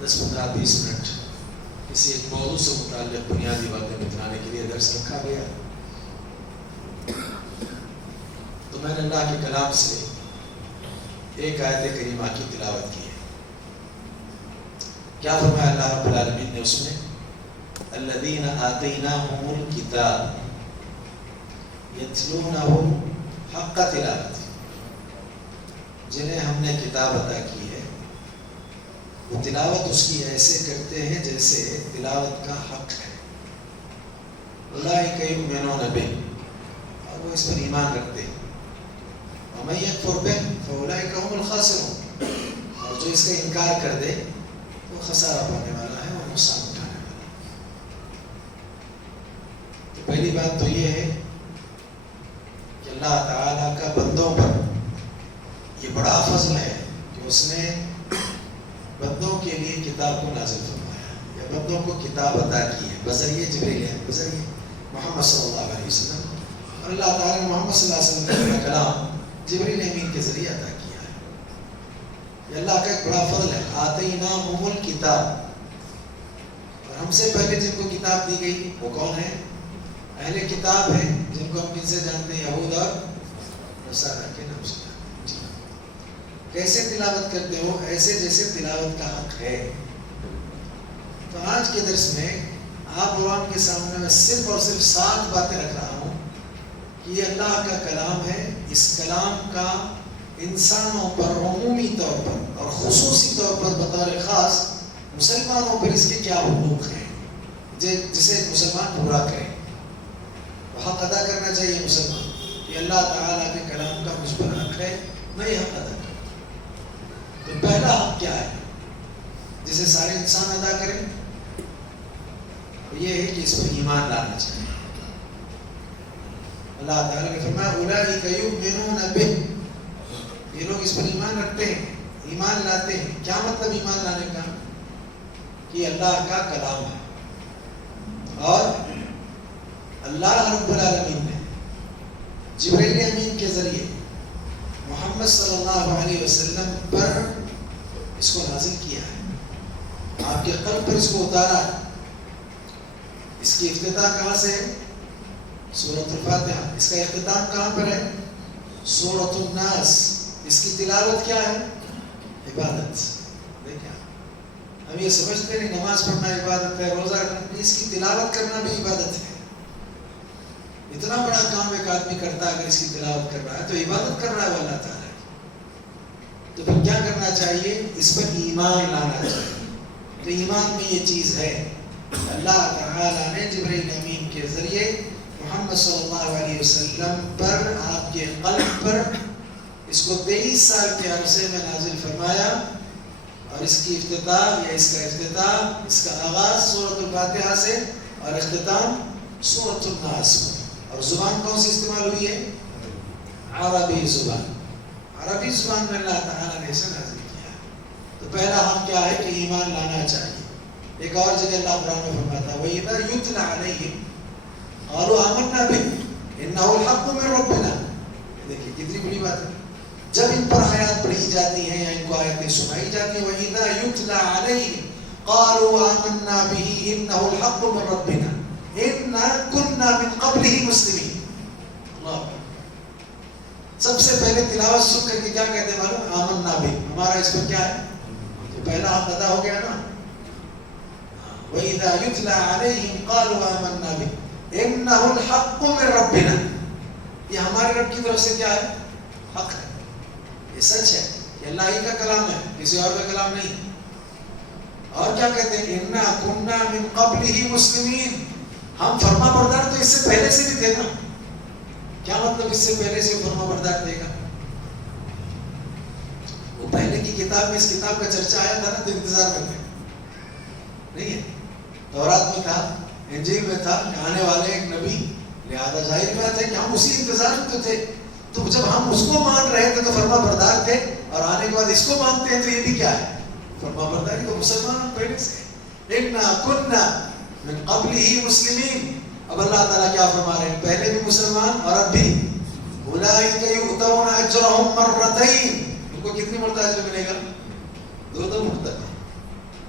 10-15 minute کسی ایک موضوع سے متعلق بنیادی باتیں بتانے کے لیے درس رکھا گیا، تو میں نے اللہ کے کلام سے ایک آیت کریمہ کی تلاوت کی ہے۔ کیا فرمایا اللہ رب العالمین نے اس میں؟ الذین آتیناہم الکتاب یتلونہ حق تلاوت، جنہیں ہم نے کتاب عطا کی ہے وہ تلاوت اس کی ایسے کرتے ہیں جیسے تلاوت کا حق ہے۔ اولئک یؤمنون بہ، اور وہ اس پر ایمان رکھتے ہیں۔ ومن یکفر بہ فاولئک هم الخاسرون، اور جو اس کا انکار کر دے وہ خسارہ پانے والا ہے اور نقصان اٹھانے والا ہے۔ تو پہلی بات تو یہ ہے کہ اللہ تعالیٰ کا بندوں پر یہ بڑا فضل ہے کہ اس نے بندوں کے لیے کتاب کو نازل فرمایا یا بندوں کو کتاب عطا کی ہے بذریعہ جبریل، بذریعہ محمد صلی اللہ علیہ وسلم، اور اللہ تعالیٰ نے محمد صلی اللہ علیہ وسلم کا کلام جبریل امین کے ذریعے عطا کیا ہے۔ یہ اللہ کا ایک بڑا فضل ہے۔ آتیناہم الکتاب، اور ہم سے پہلے جن کو کتاب دی گئی وہ کون ہے؟ اہل کتاب ہیں، جن کو ہم کن سے جانتے ہیں؟ یہود اور نصارہ کے نام سے۔ کیسے تلاوت کرتے ہو؟ ایسے جیسے تلاوت کا حق ہے۔ تو آج کے درس میں آپ عوام کے سامنے میں صرف اور صرف 7 باتیں رکھ رہا ہوں کہ یہ اللہ کا کلام ہے، اس کلام کا انسانوں پر عمومی طور پر اور خصوصی طور پر بطور خاص مسلمانوں پر اس کے کیا حقوق ہیں جسے ایک مسلمان پورا کرے۔ وہ حق ادا کرنا چاہیے مسلمان کہ اللہ تعالیٰ کے کلام کا مجھ پر حق ہے، میں یہ حق ادا کروں۔ تو پہلا حق کیا ہے جسے سارے انسان ادا کریں؟ یہ ہے کہ اس پر ایمان لانا چاہیے۔ اللہ تعالیٰ نے فرمایا اولئک یؤمنون بہ، یہ لوگ اس پر ایمان رکھتے ہیں، ایمان لاتے ہیں۔ کیا مطلب ایمان لانے کا؟ کہ اللہ کا کلام ہے اور اللہ رب العالمین نے جبریل امین کے ذریعے محمد صلی اللہ علیہ وسلم پر اس کو نازل کیا ہے، آپ کے قلب پر اس کو اتارا ہے۔ اس کی افتتاح کہاں سے ہے؟ سورۃ الفاتحہ۔ اس کا اختتام کہاں پر ہے؟ سورۃ الناس۔ اس کی تلاوت کیا ہے؟ عبادت۔ دیکھیں ہم یہ سمجھتے نہیں نماز پڑھنا عبادت ہے، روزہ رکھنا، اس کی تلاوت کرنا بھی عبادت ہے۔ اتنا بڑا کام ایک آدمی کرتا ہے، اگر اس کی تلاوت کر رہا ہے تو عبادت کر رہا ہے اللہ تعالیٰ۔ تو پھر کیا کرنا چاہیے؟ اس پر ایمان لانا چاہیے۔ تو ایمان میں یہ چیز ہے، اللہ تعالیٰ نے جبریل امین کے ذریعے محمد صلی اللہ علیہ وسلم پر، آپ کے قلب پر اس کو 23 سال کے عرصے میں نازل فرمایا، اور اس کی افتتاح یا اس کا افتتاح، اس کا آغاز سورۃ الفاتحہ سے اور اختتام سورۃ الناس میں۔ اور زبان کون سی استعمال ہوئی ہے؟ عربی زبان۔ عربی زبان میں اللہ تعالیٰ نے اسے نازل کیا ہے۔ تو پہلا حق کیا ہے کہ ایمان لانا چاہیے۔ ایک اور جگہ اللہ قرآن میں فرماتا ہے وَإِذَا يُتْلَى عَلَيْهِمْ قَالُوا آمَنَّا بِهِ إِنَّهُ الْحَقُّ مِنْ رَبِّنَا۔ دیکھیے کتنی بڑی بات ہے، جب ان پر آیات پڑھی جاتی ہیں یا ان کو آیتیں سنائی جاتی ہیں، وَإِذَا يُتْلَى عَلَيْهِمْ قَالُوا آمَنَّا بِهِ إِنَّهُ الْحَقُّ مِنْ رَبِّنَا إِنَّا كُنَّا مِنْ قَبْلِهِ مُسْلِمِينَ۔ اللہ سب سے پہلے تلاوت سن کر کے کیا کہتے ہیں معلوم؟ آمنا بھی، ہمارا اس پر کیا ہے؟ تو پہلا حق ادا ہو گیا نا۔ وَإِذَا يُتْلَى عَلَيْهِمْ قَالُوا آمَنَّا بِهِ إِنَّهُ الْحَقُّ مِنْ رَبِّنَا، یہ ہمارے رب کی طرف سے کیا ہے؟ حق ہے، یہ سچ ہے، یہ اللہ ہی کا کلام ہے، کسی اور کا کلام نہیں۔ اور کیا کہتے ہیں؟ إِنَّا كُنَّا مِنْ قَبْلِهِ مُسْلِمِينَ، ہم فرما بردار تو اس سے پہلے سے بھی تھے نا۔ کیا مطلب اس سے پہلے سے فرما بردار دے گا؟ وہ پہلے کی کتاب میں اس کتاب کا چرچا آیا تھا نا، تو انتظار میں تھے، نہیں ہے؟ تورات میں تھا، انجیل میں تھا کہ آنے والے ایک نبی، لہذا ظاہر بات ہے کہ ہم اسی انتظار میں تو تھے۔ تو جب ہم اس کو مان رہے تھے تو فرما بردار تھے، اور آنے کے بعد اس کو مانتے ہیں تو یہ بھی کیا ہے؟ فرما برداری۔ تو مسلمان پہلے سے اِنَّا كُنَّا مِن قَبْلِهِ مُسْلِمِينَ۔ اب اللہ تعالیٰ کیا فرما رہے ہیں؟ پہلے بھی مسلمان اور اب بھی۔ اولئک یؤتون اجرهم مرتین، ان کو کتنی مرتبہ اجر ملے گا؟ 2 مرتبہ۔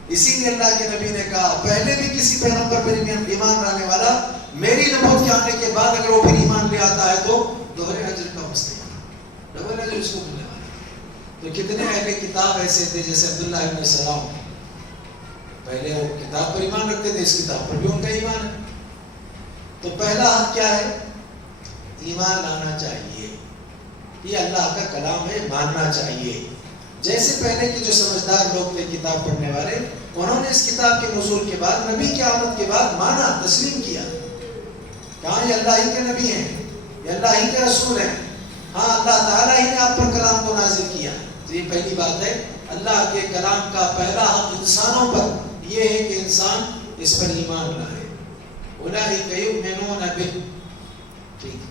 اسی لیے اللہ کے نبی نے کہا پہلے بھی کسی پیغمبر پر ایمان لانے والا میری نبوت کے آنے کے بعد اگر وہ پھر ایمان لے آتا ہے تو دوہرے اجر کا مستحق، ڈبل اجر اس کو ملنے والا ہے۔ تو کتنے اہل کتاب ایسے تھے جیسے عبداللہ ابن سلام، پہلے وہ کتاب پر ایمان رکھتے تھے، اس کتاب پر بھی ان کا ایمان ہے۔ تو پہلا حق کیا ہے؟ ایمان لانا چاہیے، یہ اللہ کا کلام ہے، ماننا چاہیے۔ جیسے پہلے کے جو سمجھدار لوگ تھے کتاب پڑھنے والے، انہوں نے اس کتاب کے نزول کے بعد نبی کی آمد کے بعد مانا، تسلیم کیا، کہاں یہ اللہ ہی کے نبی ہیں، یہ اللہ ہی کے رسول ہیں، ہاں اللہ تعالیٰ ہی نے آپ پر کلام کو نازل کیا۔ تو یہ پہلی بات ہے، اللہ کے کلام کا پہلا حق انسانوں پر یہ ہے کہ انسان اس پر ایمان لائے۔ اولئک یؤمنون بہ، ٹھیک ہے،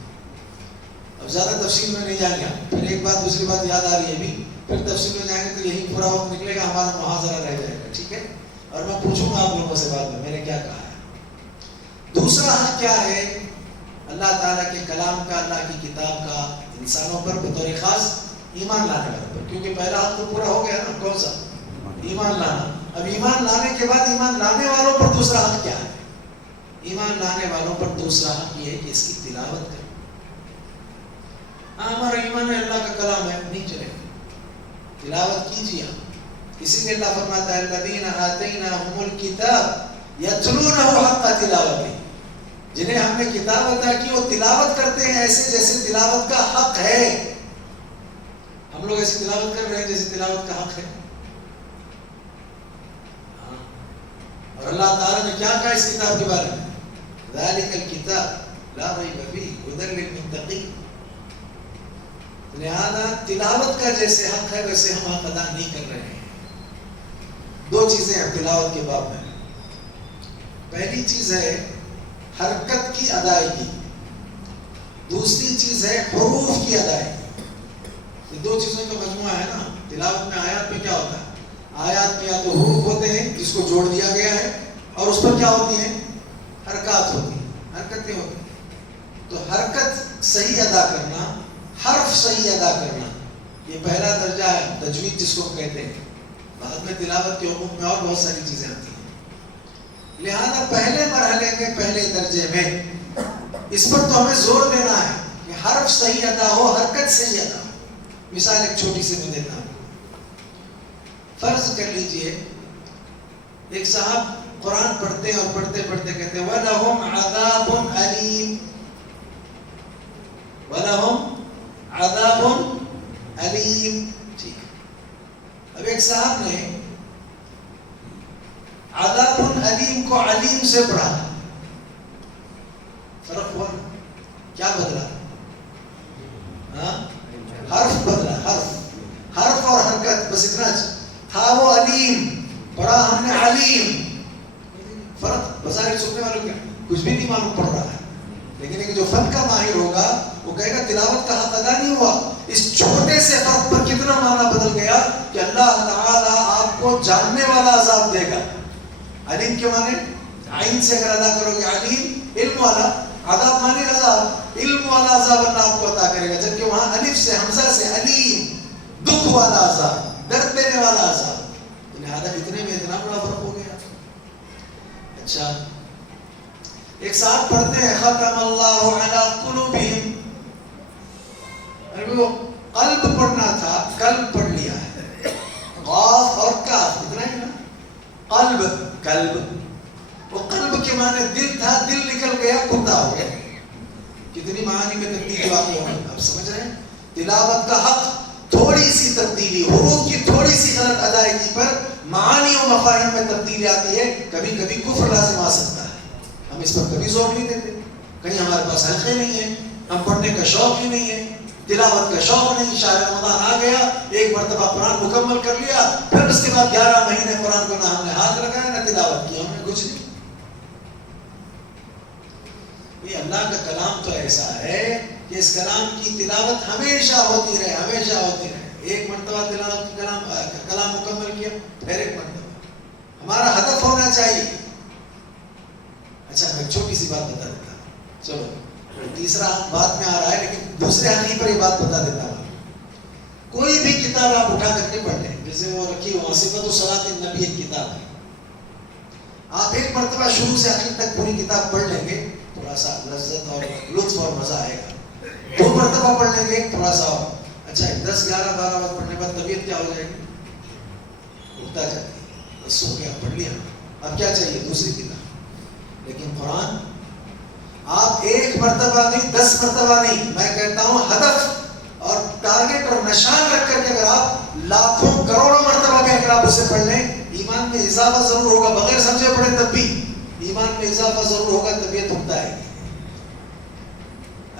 اب زیادہ تفصیل میں نہیں جائیں گے، پھر ایک بات دوسری بات یاد آ رہی ہے ابھی، پھر تفصیل میں جائیں گے تو یہی پورا وقت نکلے گا، ہمارا محاضرہ رہ جائے گا، ٹھیک ہے، اور میں پوچھوں گا آپ لوگوں سے بعد میں نے کیا کہا ہے۔ دوسرا حق کیا ہے اللہ تعالیٰ کے کلام کا، اللہ کی کتاب کا انسانوں پر بطور خاص ایمان لانے والوں پر، کیونکہ پہلا حق تو پورا ہو گیا نا، کون سا؟ ایمان لانا۔ اب ایمان لانے کے بعد ایمان لانے والوں پر دوسرا حق کیا ہے؟ ایمان لانے والوں پر دوسرا حق یہ ہے کہ اس کی تلاوت کریں۔ ہاں ہمارا ایمان ہے اللہ کا کلام ہے، نہیں چلے گا، تلاوت کیجیے آپ۔ اسی لیے اللہ فرماتا ہے الذین آتیناہم الکتاب یتلونہ حق تلاوتہ، جنہیں ہم نے کتاب عطا کی وہ تلاوت کرتے ہیں ایسے جیسے تلاوت کا حق ہے۔ ہم لوگ ایسی تلاوت کر رہے ہیں جیسے تلاوت کا حق ہے، اور اللہ تعالیٰ نے کیا کہا اس کتاب کے بارے میں؟ ذالک الکتاب لا ریب فیہ ھدی للمتقین۔ لہذا تلاوت کا جیسے حق ہے ویسے ہم حق ادا نہیں کر رہے ہیں۔ دو چیزیں ہیں تلاوت کے باب میں، پہلی چیز ہے حرکت کی ادائیگی، دوسری چیز ہے حروف کی ادائیگی۔ یہ دو چیزوں کا مجموعہ ہے نا۔ تلاوت میں آیات میں کیا ہوتا ہے؟ آیات میں یا تو حروف ہوتے ہیں جس کو جوڑ دیا گیا ہے، اور اس پر کیا ہوتی ہیں؟ حرکات ہوتی ہیں، حرکتیں ہوتی ہیں۔ تو حرکت صحیح ادا کرنا، حرف صحیح ادا کرنا، یہ پہلا درجہ ہے تجوید جس کو کہتے ہیں۔ بعد میں تلاوت کے حقوق میں اور بہت ساری چیزیں آتی ہیں۔ لہذا پہلے مرحلے کے پہلے درجے میں اس پر تو ہمیں زور دینا ہے کہ حرف صحیح ادا ہو، حرکت صحیح ادا ہو۔ مثال ایک چھوٹی سی میں دیتا ہوں۔ فرض کر لیجئے ایک صاحب قرآن پڑھتے اور پڑھتے پڑھتے کہتے ہیں وَلَهُمْ عَذَابٌ أَلِيمٌ، وَلَهُمْ عَذَابٌ أَلِيمٌ، ٹھیک۔ اب ایک صاحب نے عذاب علیم کو علیم سے پڑھا، فرق ہوا، کیا بدلا؟ حرف بدلا، حرف اور حرکت، بس اتنا تھا وہ علیم، پڑھا ہم نے علیم، فرق بظاہر سننے والوں کیا کچھ بھی نہیں معلوم پڑ رہا ہے، لیکن ایک جو فن کا ماہر ہوگا وہ کہے گا تلاوت کا حق ادا نہیں ہوا۔ اس چھوٹے سے فرق پر کتنا معنی بدل گیا کہ اللہ تعالیٰ آپ کو جاننے والا عذاب دے گا۔ علیم کے معنی عین سے اگر ادا کرو گے علیم علم والا، عذاب معنی عذاب، علم والا عذاب اللہ آپ کو عطا کرے گا، جبکہ وہاں الف سے حمزہ سے علیم، دکھ والا عذاب، درد دینے والا عذاب۔ تو لہٰذا اتنے میں اتنا بڑا فرق ہو گیا۔ اچھا ایک ساتھ پڑھتے ہیں ختم اللہ علی قلوبہم، وہ قلب پڑھنا تھا، قلب پڑھ لیا ہے، قاف اور کاف اتنا ہی نا، قلب، قلب، وہ قلب کے معنی دل تھا، دل نکل گیا کتا ہو گیا۔ کتنی معانی میں تبدیلی واقع ہوئی، آپ سمجھ رہے ہیں؟ تلاوت کا حق تھوڑی سی تبدیلی، حروف کی تھوڑی سی غلط ادائیگی پر معانی و مفاہیم میں تبدیلی آتی ہے، کبھی کبھی کفر لازم آ سکتا ہے۔ ہم اس پر کبھی زور نہیں دیتے، کہیں ہمارے پاس حلقے نہیں ہیں، ہم پڑھنے کا شوق ہی نہیں ہے، تلاوت کا شوق نہیں، شاہ رمضان آ گیا، ایک مرتبہ قرآن مکمل کر لیا، پھر اس کے بعد 11 مہینے قرآن کو نہ ہم نے ہاتھ لگایا نہ تلاوت کی، ہم نے کچھ نہیں۔ یہ اللہ کا کلام تو ایسا ہے کہ اس کلام کی تلاوت ہمیشہ ہوتی رہے، ہمیشہ ہوتی رہے۔ ایک مرتبہ تلاوت کلام مکمل کیا، پھر ایک مرتبہ، ہمارا ہدف ہونا چاہیے۔ اچھا میں ایک چھوٹی سی بات بتا دیتا ہوں، چلو تیسرا بات میں آ رہا ہے لیکن دوسرے حقیقت پر یہ بات بتا دیتا ہوں۔ کوئی بھی کتاب آپ اٹھا کر کے پڑھ لیں، جیسے وہ رکھی وہاں صفت الصلاۃ النبی ایک کتاب ہے، آپ ایک مرتبہ شروع سے آخر تک پوری کتاب پڑھ لیں گے تھوڑا سا لذت اور لطف اور مزہ آئے گا. 2 مرتبہ پڑھ لیں گے تھوڑا سا اور اچھا 10 11 12 بار پڑھنے کے بعد طبیعت کیا ہو جائے گی؟ اٹھتا جاتی ہے. بس ہو گیا پڑھ لیا اب کیا چاہیے دوسری کتاب. لیکن قرآن آپ 1 مرتبہ نہیں 10 مرتبہ نہیں میں کہتا ہوں ہدف اور ٹارگٹ اور نشان رکھ کر کے اگر آپ لاکھوں کروڑوں مرتبہ بھی اگر آپ اسے پڑھ لیں ایمان میں اضافہ ضرور ہوگا. بغیر سمجھے پڑھیں تب بھی ایمان میں اضافہ ضرور ہوگا. طبیعت اٹھتا ہے.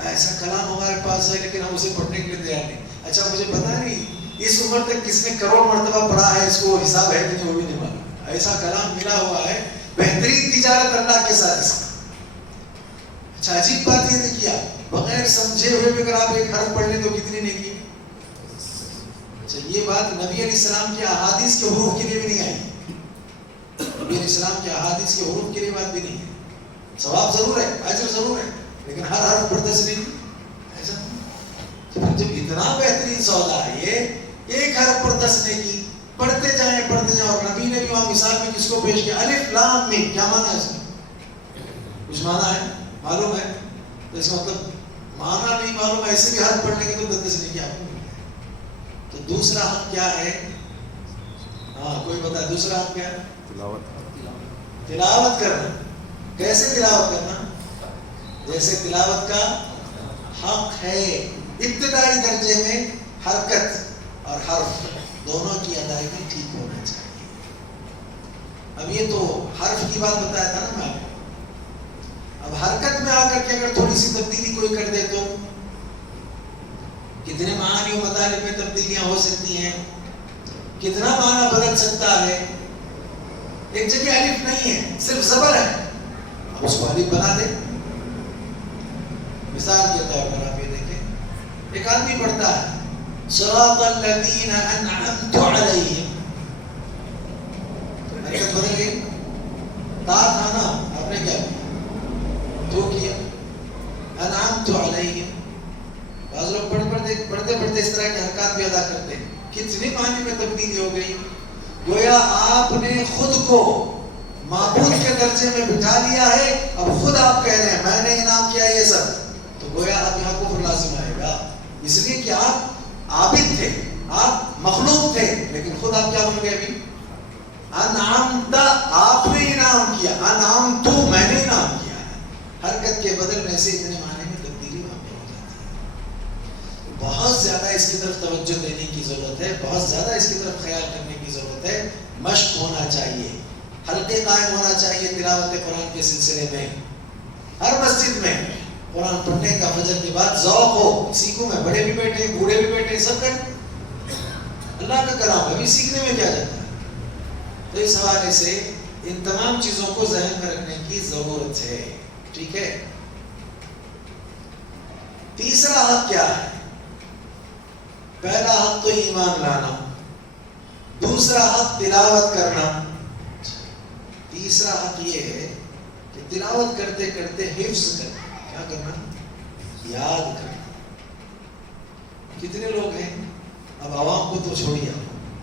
ایسا کلام ہمارے پاس ہے لیکن ہم اسے پڑھنے کے لیے تیار نہیں. اچھا مجھے پتا نہیں اس عمر تک کس نے کروڑ مرتبہ پڑھا ہے, اس کو حساب ہے کہ نہیں وہ بھی نہیں معلوم. ایسا کلام ملا ہوا ہے, بہترین تجارت اللہ کے ساتھ اس کا. اچھا عجیب بات یہ دیکھیے بغیر سمجھے ہوئے بھی اگر آپ ایک حرف پڑھ لیں تو کتنی نیکی. اچھا یہ بات نبی علیہ السلام کے احادیث کے حروف کے لیے بھی نہیں آئی. نبی علیہ السلام کے احادیث کے حروف کے لیے بات بھی نہیں ہے. ثواب ضرور ہے, اجر ضرور ہے, لیکن ہر حرف پر 10 نہیں. ایسا جب اتنا بہترین سودا ہے یہ, ایک حرف پر 10 نیکی, پڑھتے جائیں. اور نبی نے بھی وہاں مثال میں کس کو پیش کیا؟ الف لام میم. کیا معنی ہے اس کا؟ کچھ معنی ہے معلوم ہے؟ تو اس کا مطلب معنی نہیں معلوم, ایسے بھی حرف پڑھنے کے تو 10 نیکی آپ کو مل گیا. تو دوسرا حق کیا ہے؟ ہاں کوئی بتا, دوسرا حق کیا ہے؟ تلاوت کرنا. کیسے تلاوت کرنا؟ جیسے تلاوت کا حق ہے ابتدائی درجے میں حرکت اور حرف دونوں کی ادائیگی ٹھیک ہونا چاہیے. اب یہ تو حرف کی بات بتایا تھا نا میں. اب حرکت میں آ کر کے اگر تھوڑی سی تبدیلی کوئی کر دے تو کتنے معانی و مطالب میں تبدیلیاں ہو سکتی ہیں, کتنا معنی بدل سکتا ہے. ایک جگہ الف نہیں ہے, صرف زبر ہے, اب اس کو الف بنا دے. مثال کے طور پر آپ یہ دیکھیں, ایک آدمی پڑھتا ہے صراط الذین انعمت علیہم, حرکت بدل گئی. تا تھا نا, آپ نے کیا کیا؟ تو کیا انعمت علیہم. بعض لوگ پڑھتے اس طرح کے حرکات بھی ادا کرتے ہیں. کتنے معنی میں تبدیلی ہو گئی. گویا آپ نے خود کو معبود کے درجے میں بٹھا لیا ہے. اب خود آپ کہہ رہے ہیں میں نے انعام کیا یہ سب, تو گویا اب یہاں کفر لازم آئے گا. اس لیے کہ آپ عابد تھے, آپ مخلوق تھے, لیکن خود آپ کیا بن گئے ابھی؟ انعمت, آپ نے انعام کیا. انعمت, میں نے انعام کیا. حرکت کے بدلنے سے اتنے معنی میں تبدیلی وہاں پہ ہو جاتی ہے. بہت زیادہ اس کی طرف توجہ دینے کی ضرورت ہے, بہت زیادہ اس کی طرف خیال کرنے کی ضرورت ہے. مشق ہونا چاہیے, حلقے قائم ہونا چاہیے تلاوت قرآن کے سلسلے میں. ہر مسجد میں قرآن پڑھنے کا فجر کے بعد ذوق ہو. سیکھوں میں بڑے بھی بیٹھے, بوڑھے بھی بیٹھے, سب کریں. اللہ کا کلام ابھی سیکھنے میں کیا جاتا ہے. تو اس حوالے سے ان تمام چیزوں کو ذہن میں رکھنے کی ضرورت ہے. ٹھیک ہے. تیسرا حق کیا ہے؟ پہلا حق تو ایمان لانا, دوسرا حق تلاوت کرنا. تیسرا حق یہ ہے کہ تلاوت کرتے کرتے حفظ کرنا. کیا کرنا؟ یاد کرنا. کتنے لوگ ہیں, اب عوام کو تو چھوڑیے,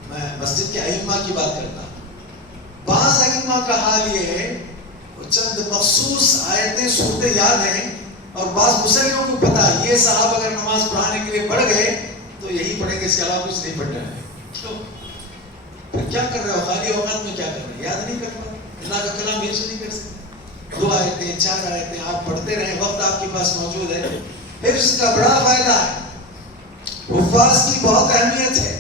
میں مسجد کے ائمہ کی بات کرتا ہوں. بعض ائمہ کا حال یہ ہے چند مخصوص آیتیں صورتیں یاد ہیں, اور بعض مسلموں کو پتا یہ صاحب اگر نماز پڑھانے کے لیے پڑھ گئے تو یہی پڑھیں گے, اس کے علاوہ کچھ نہیں پڑھنا ہے. کیوں؟ پھر کیا کر رہے ہو خالی اوقات میں؟ کیا کر رہے ہیں؟ یاد نہیں کرنا. اللہ کا کلام حفظ نہیں کر سکتے. 2 آیتیں 4 آیتیں آپ پڑھتے رہیں, وقت آپ کے پاس موجود ہے. حفظ کا بڑا فائدہ ہے, حفاظ کی بہت اہمیت ہے.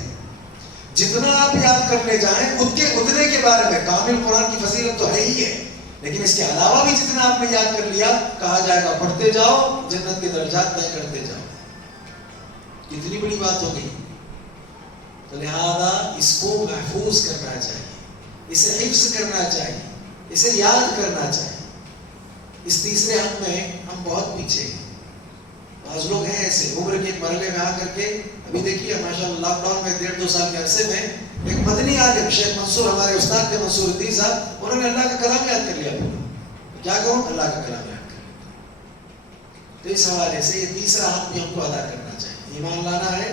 جتنا آپ یاد کر لے جائیں اتنے کے بارے میں کامل قرآن کی فضیلت تو ہے ہی ہے, لیکن اس کے علاوہ بھی جتنا آپ نے یاد کر لیا, کہا جائے گا پڑھتے جاؤ, جنت کے درجات طے کرتے جاؤ. کتنی بڑی بات ہو گئی. تو لہذا اس کو محفوظ کرنا چاہیے, اسے حفظ کرنا چاہیے, اسے یاد کرنا چاہیے. اس تیسرے حق میں ہم بہت پیچھے ہیں. بعض لوگ ہیں ایسے عمر کے ایک مرحلے میں آ کر کے, ابھی دیکھیے ماشاءاللہ لاک ڈاؤن میں 1.5-2 سال کے عرصے میں ایک مدنی عالم شیخ منصور, ہمارے استاد تھے منصور الدین صاحب, انہوں نے اللہ کا کلام یاد کر لیا. کیا کہوں, اللہ کا کلام یاد کر. تو اس حوالے سے یہ تیسرا حق بھی ہم کو ادا کرنا چاہیے. ایمان لانا ہے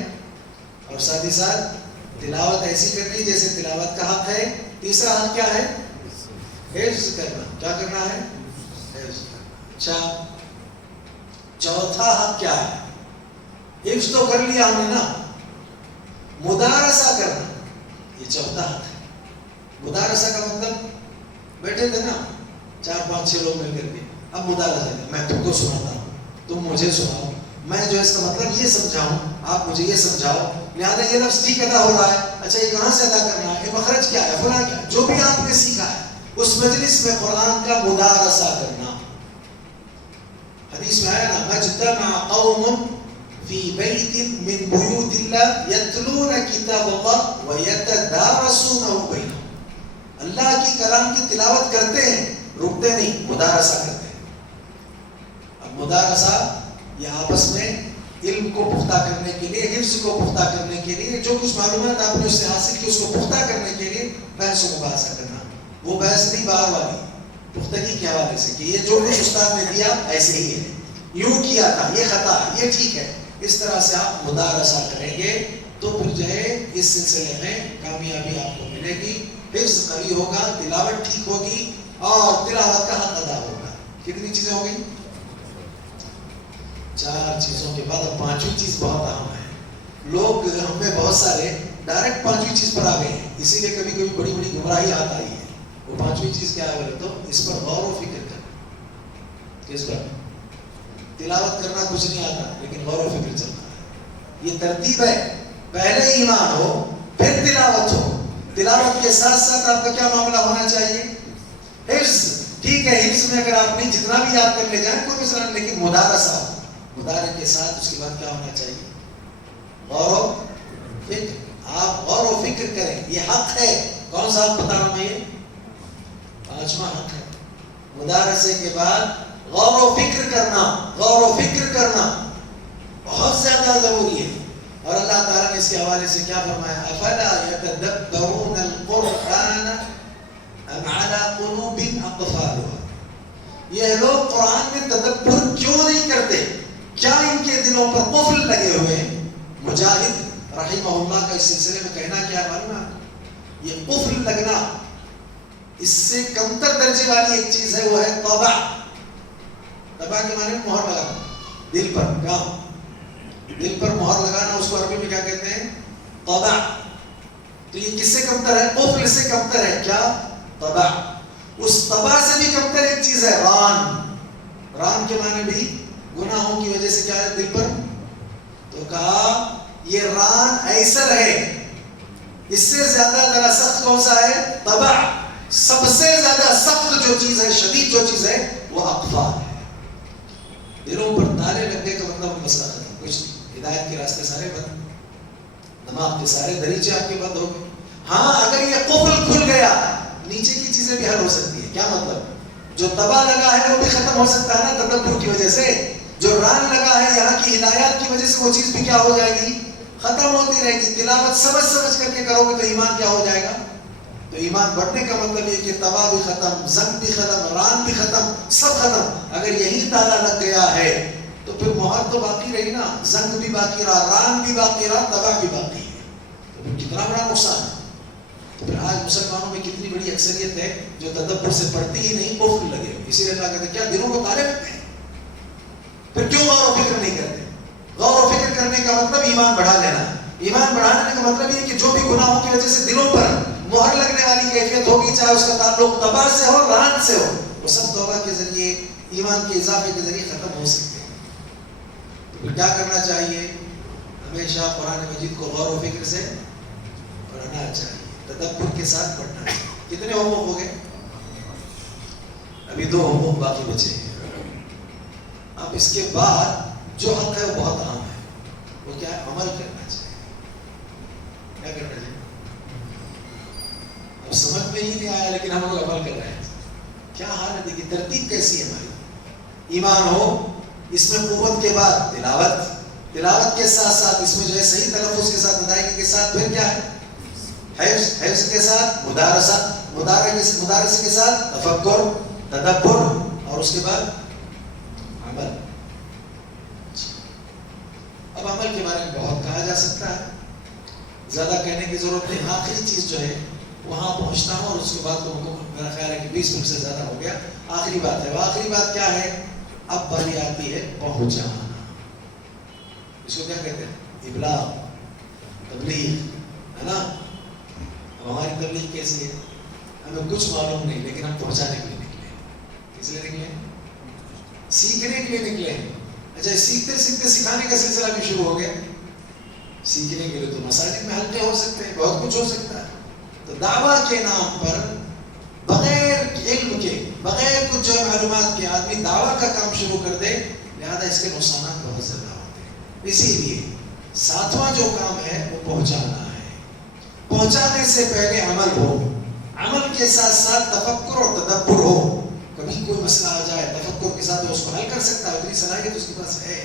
اور ساتھ ہی ساتھ تلاوت ایسی کرنی جیسے تلاوت کا حق ہے. تیسرا حق کیا ہے؟ حفظ کرنا. کیا کرنا ہے؟ حفظ کرنا. اچھا چوتھا حق کیا ہے؟ حفظ تو کر لیا ہم نے نا, مدارسہ کرنا یہ چوتھا حق ہے. مدارسہ کا مطلب بیٹھے تھے نا 4-5-6 لوگ مل کر کے, اب مدارسہ ہے, میں تم کو سناتا ہوں, تم مجھے سناؤ, میں جو اس کا مطلب یہ سمجھاؤں, آپ مجھے یہ سمجھاؤ, لہٰذا یہ لفظ ٹھیک ادا ہو رہا ہے, اچھا یہ کہاں سے ادا کرنا ہے, یہ مخرج کیا ہے, فلاں کیا ہے, جو بھی آپ نے سیکھا ہے اس مجلس میں قرآن کا مدارسہ کرنا. حدیث میں آیا نا, مجتمع قوم فی بیت من بیوت اللہ یتلون کتاب اللہ ویتدارسونہ بینہم. اللہ کی کلام کی تلاوت کرتے ہیں, رکتے نہیں, مدارسہ کرتے ہیں. اب مدارسہ یہ آپس میں علم کو پختہ کرنے کے لیے, حفظ کو پختہ کرنے کے لیے, جو کچھ معلومات آپ نے اس سے حاصل کی اس کو پختہ کرنے کے لیے بحث و مباحثہ کرنا. وہ بحث نہیں باہر والی, پختگی کے حوالے سے کہ یہ جو کچھ استاد نے دیا ایسے ہی ہے, یوں کیا تھا, یہ خطا ہے, یہ ٹھیک ہے. اس طرح سے آپ مدارسہ کریں گے تو پھر جو ہے اس سلسلے میں کامیابی آپ کو ملے گی. حفظ قوی ہوگا, تلاوت ٹھیک ہوگی اور تلاوت کا حق ادا ہوگا. کتنی چیزیں ہو گئی؟ 4 چیزوں کے بعد اب 5ویں چیز بہت اہم ہے. لوگ ہم میں بہت سارے ڈائریکٹ 5ویں چیز پر آ گئے ہیں, اسی لیے کبھی کبھی بڑی بڑی گمراہی آتا ہی ہے. وہ 5ویں چیز کیا ہے بولے تو اس پر غور و فکر کرنا. کس پر؟ تلاوت کرنا کچھ نہیں آتا لیکن غور و فکر چلنا ہے. یہ ترتیب ہے, پہلے ایمان ہو پھر تلاوت ہو. تلاوت کے ساتھ ساتھ آپ کا کیا معاملہ ہونا چاہیے؟ حفظ. ٹھیک ہے, حفظ میں اگر آپ نے جتنا بھی یاد کر لے جائیں کوئی مسئلہ نہیں, لیکن مدارسہ, مدارے کے ساتھ اس کے بعد کیا ہونا چاہیے؟ غور و فکر. آپ غور و فکر کریں, یہ حق ہے. کون سا حق بتا رہا ہوں میں؟ یہ 5واں حق ہے. مدارسے کے بعد غور و فکر کرنا, غور و فکر کرنا بہت زیادہ ضروری ہے. اور اللہ تعالیٰ نے اس کے حوالے سے کیا فرمایا؟ افلا یتدبرون القرآن ام علی قلوب اقفالها. یہ لوگ قرآن میں تدبر کیوں نہیں کرتے؟ کیا ان کے دلوں پر قفل لگے ہوئے ہیں؟ مجاہد رحمہ اللہ کا اس سلسلے میں کہنا کیا معلوم ہے؟ یہ قفل لگنا اس سے کمتر درجے والی ایک چیز ہے, وہ ہے طبع. طبع کے معنی میں مہر لگانا دل پر. کیا دل پر مہر لگانا, اس کو عربی میں کیا کہتے ہیں؟ طبع. تو یہ کس سے کمتر ہے؟ قفل سے کمتر ہے. کیا؟ طبع. اس طبع سے بھی کمتر ایک چیز ہے ران. ران کے معنی بھی گناہوں کی وجہ سے کیا ہے دل پر. تو کہا یہ ران ایسر ہے, اس سے زیادہ ذرا سخت کون سا ہے؟ طبع. سب سے زیادہ سخت جو چیز ہے, شدید جو چیز ہے, وہ اقفال ہے. دلوں پر تالے لگنے کا مطلب مسئلہ ختم. کچھ ہدایت کے راستے سارے بند, دماغ کے سارے دریچے آپ کے بند ہو گئے. ہاں اگر یہ قفل کھل گیا نیچے کی چیزیں بھی حل ہو سکتی ہے. کیا مطلب؟ جو تباہ لگا ہے وہ بھی ختم ہو سکتا ہے نا تدبر کی وجہ سے. جو ران لگا ہے یہاں کی ہدایات کی وجہ سے وہ چیز بھی کیا ہو جائے گی؟ ختم ہوتی رہے گی. تلاوت سمجھ سمجھ کر کے کرو گے تو ایمان کیا ہو جائے گا؟ تو ایمان بڑھنے کا مطلب یہ کہ تباہ بھی ختم, زنگ بھی ختم, ران بھی ختم, سب ختم. اگر یہی تالا لگ گیا ہے تو پھر مہر تو باقی رہی نا, زنگ بھی باقی رہا, ران بھی باقی رہا, تباہ بھی باقی ہے. تو پھر کتنا بڑا نقصان ہے. تو پھر آج مسلمانوں میں کتنی بڑی اکثریت ہے جو تدبر سے پڑھتی ہی نہیں, قفل لگے. اسی لیے اللہ کہتے ہیں کیا دلوں کو تالے لگتے ہیں؟ پھر کیوں غور و فکر نہیں کرتے؟ غور و فکر کرنے کا مطلب ایمان بڑھا لینا. ایمان بڑھانے کا مطلب یہ کہ جو بھی گناہوں کی وجہ سے دلوں پر مہر لگنے والی کیفیت ہوگی, چاہے اس کا تعلق تباہ سے ہو, ران سے ہو, وہ سب توبہ کے ذریعے, ایمان کے اضافے کے ذریعے ختم ہو سکتے ہیں. تو کیا کرنا چاہیے؟ ہمیشہ قرآن مجید کو غور و فکر سے پڑھنا چاہیے, تدبر کے ساتھ پڑھنا چاہیے. کتنے حقوق ہو گئے؟ ابھی 2 حقوق باقی بچے ہیں. اب اس کے بعد جو حق ہے وہ بہت اہم ہے. وہ کیا ہے؟ عمل کرنا چاہیے. کیا کرنا چاہیے؟ اب سمجھ میں ہی نہیں آیا لیکن ہم لوگ عمل کر رہے ہیں. کیا حالت ہے کہ ترتیب کیسی ہے ہماری؟ ایمان ہو, اس میں قوت کے بعد تلاوت, تلاوت کے ساتھ ساتھ اس میں جو ہے صحیح تلفظ کے ساتھ ادائیگی کے ساتھ پھر کیا ہے؟ حفظ, حفظ کے ساتھ مدارسہ, مدارسے کے ساتھ تفکر, تدبر, اور اس کے بعد عمل. اب عمل کے بارے میں بہت کہا جا سکتا ہے, زیادہ کہنے کی ضرورت نہیں. آخری چیز جو ہے وہاں پہنچتا ہوں اور اس کے بعد لوگوں کو میرا خیال ہے کہ 20 منٹ سے زیادہ ہو گیا. آخری بات ہے. وہ آخری بات کیا ہے؟ اب باری آتی ہے پہنچانا. اس کو کیا کہتے ہیں؟ ابلاغ، تبلیغ، ہے نا. ہماری تبلیغ کیسی ہے؟ ہمیں کچھ معلوم نہیں لیکن ہم پہنچانے کے لیے نکلے. کس لیے نکلے؟ سیکھنے کے لیے نکلے. اچھا سیکھتے سیکھتے سکھانے کا سلسلہ بھی شروع ہو گیا. سیکھنے کے لیے تو مساجد میں حلقے ہو سکتے ہیں، بہت کچھ ہو سکتا ہے. تو دعویٰ کے نام پر بغیر علم کے، بغیر کچھ جو معلومات کے آدمی دعویٰ کا کام شروع کر دے، لہذا اس کے نقصانات بہت زیادہ ہوتے ہیں. اسی لیے ساتواں جو کام ہے وہ پہنچانا ہے. پہنچانے سے پہلے عمل ہو، عمل کے ساتھ ساتھ تفکر اور تدبر ہو. کبھی کوئی مسئلہ آ جائے تفکر کے ساتھ وہ اس کو حل کر سکتا ہے، اتنی صلاحیت اس کے پاس ہے.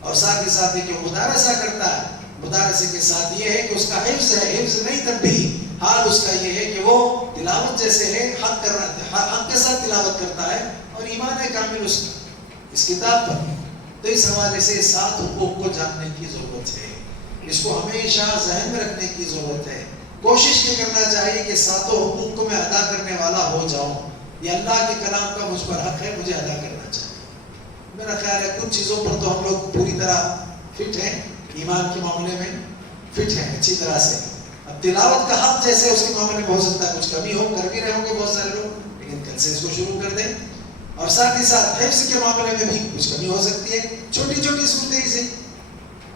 اور ساتھ ہی ساتھ کہ مدارسہ کرتا ہے، مدارسے کے ساتھ یہ ہے کہ اس کا حفظ ہے. حفظ نہیں تنبیہ، حال اس کا یہ ہے کہ وہ تلاوت جیسے ہے حق کر رہا ہے، حق کے ساتھ تلاوت کرتا ہے اور ایمان ہے کامل اس کا اس کتاب پر. تو اس حوالے سے 7 حقوق کو جاننے کی ضرورت ہے. اس کو ہمیشہ ذہن میں رکھنے کی ضرورت ہے. کوشش یہ کرنا چاہیے کہ 7 حقوق کو میں ادا کرنے والا ہو جاؤں. یہ اللہ کے کلام کا مجھ پر حق ہے، مجھے ادا کرنا چاہیے. میرا خیال ہے کچھ چیزوں پر تو ہم لوگ پوری طرح فٹ ہیں، ایمان کے معاملے میں فٹ ہیں اچھی طرح سے. اب تلاوت کا حق جیسے اس کے معاملے میں ہو سکتا ہے کچھ کمی ہو، کر بھی رہے ہوں گے بہت سارے لوگ، لیکن کل سے اس کو شروع کر دیں. اور ساتھ ہی ساتھ حفظ کے معاملے میں بھی کچھ کمی ہو سکتی ہے، چھوٹی چھوٹی صورتیں سے.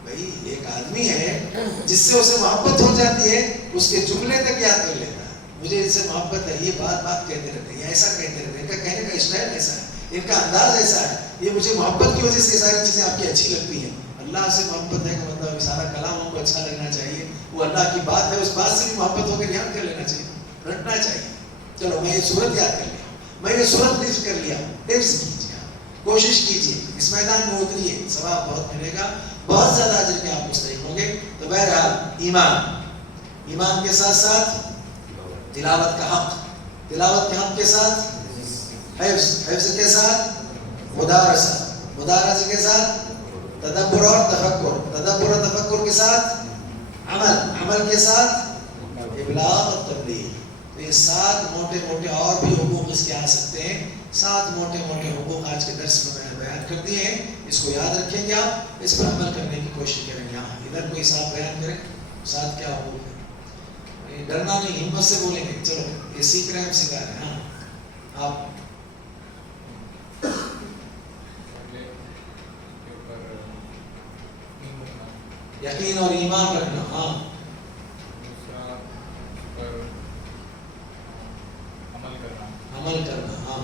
بھائی ایک آدمی ہے جس سے اسے محبت ہو جاتی ہے، اس کے جملے تک یاد کر لیتا ہے. مجھے ان سے محبت ہے، یہ بات بات کہتے رہتے ہیں، ایسا کہتے رہتے ہیں، ان کا کہنے کا اسٹائل ایسا ہے، ان کا انداز ایسا ہے، یہ مجھے محبت کی وجہ سے ساری چیزیں آپ کی اچھی لگتی ہیں. اللہ سے محبت ہے کہ مطلب سارا کلام ہم کو اچھا لگنا چاہیے. وہ اللہ کی بات ہے، اس بات سے بھی محبت ہو کر یاد کر لینا چاہیے، رٹنا چاہیے. چلو میں یہ صورت یاد کر لیا، میں یہ صورت حفظ کر لیا. حفظ کیجیے، کوشش کیجیے، اس میدان میں اتریے، ثواب بہت ملے گا، بہت زیادہ اجر کے آپ مستحق ہوں گے. تو بہرحال ایمان کے ساتھ ساتھ تلاوت کا حق، تلاوت کے حق کے ساتھ حفظ کے ساتھ مدارسہ کے ساتھ تدبر اور تفکر کے ساتھ عمل کے ساتھ ابلاغ اور تبلیغ. تو یہ 7 موٹے موٹے اور بھی حقوق اس کے آ سکتے ہیں. 7 موٹے موٹے حقوق آج کے درس میں نے بیان کر دیے ہیں. اس کو یاد رکھیں گے آپ، اس پر عمل کرنے کی کوشش کریں گے. ادھر کوئی صاحب بیان کریں 7 کیا حقوق ہے. ڈرنا نہیں، ہمت سے بولیں گے. چلو یہ سیکھ رہے ہیں، ہم سکھا رہے ہیں. ہاں آپ یقین اور ایمان رکھنا. ہاں عمل کرنا. ہاں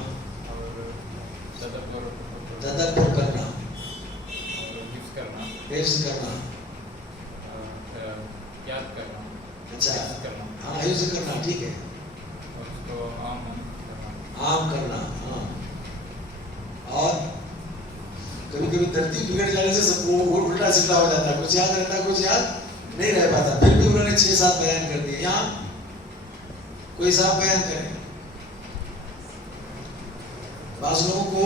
تدبر کرنا، حفظ کرنا، یاد کرنا. اچھا ہاں حفظ کرنا ٹھیک ہے. عام کرنا. ہاں اور کبھی کبھی ترتیب بگڑ جانے سے سب کو الٹا سیدھا ہو جاتا ہے، کچھ یاد رہتا ہے کچھ یاد نہیں رہ پاتا. پھر بھی انہوں نے 6-7 بیان کر دیے. یہاں کوئی صاحب بیان کرے. بعض لوگوں کو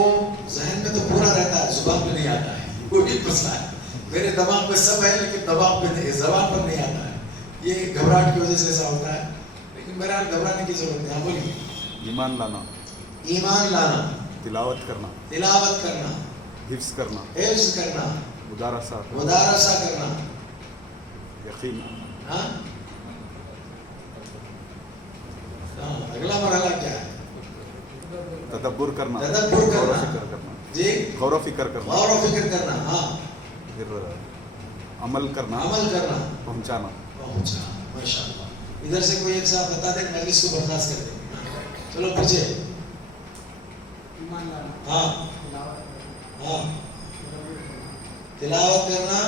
ذہن میں تو پورا رہتا ہے، زبان پہ نہیں آتا ہے. وہ بھی مسئلہ ہے. میرے دماغ میں سب ہے لیکن دماغ پہ نہیں، زبان پر نہیں آتا ہے. یہ گھبراہٹ کی وجہ سے ایسا ہوتا ہے، لیکن بہرحال گھبرانے کی ضرورت نہیں. ہاں بولیے. ایمان لانا، تلاوت کرنا، حفظ کرنا، مدارسہ کرنا، یقین. ہاں اگلا مرحلہ کیا ہے؟ تدبر کرنا، جی غور و فکر کرنا. ہاں پھر عمل کرنا، پہنچانا. ماشاء اللہ. ادھر سے کوئی ایک صاحب بتا دیں، مجلس کو برخاست کر دیں. چلو پیچھے. ہاں ہاں تلاوت کرنا.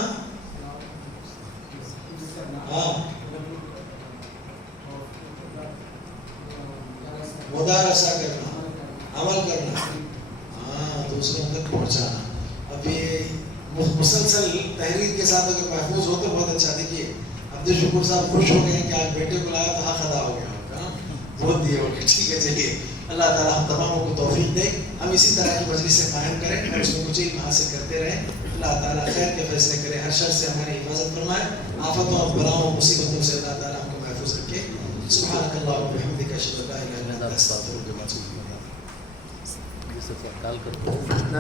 ہاں مدارسہ کرنا، عمل کرنا. ہاں دوسروں تک پہنچانا. اب یہ مسلسل تحریر کے ساتھ اگر محفوظ ہو تو بہت اچھا. دیکھیے عبدالشکور صاحب خوش ہو گئے کہ آج بیٹے کو لایا تو حق ادا ہو گیا. بہت دیے ہو گئے. ٹھیک ہے چلیے، اللہ تعالیٰ ہم تماموں کو توفیق دے. ہم اسی طرح کی مجلس سے قائم کریں اور اس میں کچھ علم حاصل کرتے رہیں. اللہ تعالیٰ خیر کے فیصلے کرے، ہر شر سے ہماری حفاظت فرمائے، آفتوں اور بلاؤں مصیبتوں سے اللہ تعالیٰ ہم کو محفوظ رکھے. سبحانک اللہم و بحمدک اشہد ان لا الہ الا انت استغفرک و اتوب الیک. Sir call cut